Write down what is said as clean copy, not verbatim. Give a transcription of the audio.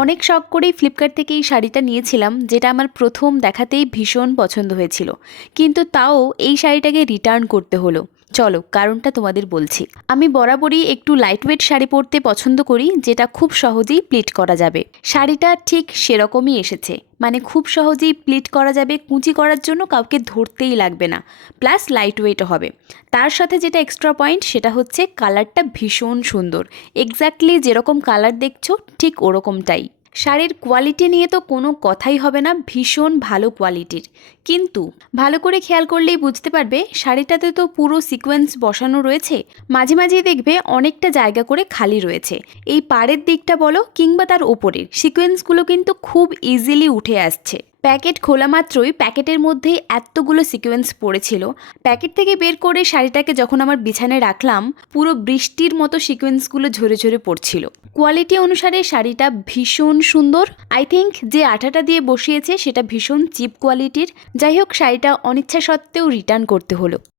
অনেক শখ করেই ফ্লিপকার্ট থেকে এই শাড়িটা নিয়েছিলাম, যেটা আমার প্রথম দেখাতেই ভীষণ পছন্দ হয়েছিল। কিন্তু তাও এই শাড়িটাকে রিটার্ন করতে হলো। চলো কারণটা তোমাদের বলছি। আমি বরাবরই একটু লাইটওয়েট শাড়ি পরতে পছন্দ করি, যেটা খুব সহজেই প্লিট করা যাবে। শাড়িটা ঠিক সেরকমই এসেছে, মানে খুব সহজেই প্লিট করা যাবে, কুঁচি করার জন্য কাউকে ধরতেই লাগবে না, প্লাস লাইটওয়েটও হবে। তার সাথে যেটা এক্সট্রা পয়েন্ট সেটা হচ্ছে কালারটা ভীষণ সুন্দর। এক্স্যাক্টলি যেরকম কালার দেখছো ঠিক ওরকমটাই। শাড়ির কোয়ালিটি নিয়ে তো কোনো কথাই হবে না, ভীষণ ভালো কোয়ালিটির। কিন্তু ভালো করে খেয়াল করলেই বুঝতে পারবে শাড়িটাতে তো পুরো সিকোয়েন্স বসানো রয়েছে, মাঝে মাঝেই দেখবে অনেকটা জায়গা করে খালি রয়েছে। এই পাড়ের দিকটা বলো কিংবা তার ওপরের সিকোয়েন্সগুলো কিন্তু খুব ইজিলি উঠে আসছে। প্যাকেট খোলা মাত্রই প্যাকেটের মধ্যেই এতগুলো সিকোয়েন্স পড়েছিল। প্যাকেট থেকে বের করে শাড়িটাকে যখন আমার বিছানায় রাখলাম, পুরো বৃষ্টির মতো সিকোয়েন্সগুলো ঝরে ঝরে পড়ছিল। কোয়ালিটি অনুসারে শাড়িটা ভীষণ সুন্দর। আই থিঙ্ক যে আঠাটা দিয়ে বসিয়েছে সেটা ভীষণ চিপ কোয়ালিটির। যাই হোক, শাড়িটা অনিচ্ছা সত্ত্বেও রিটার্ন করতে হলো।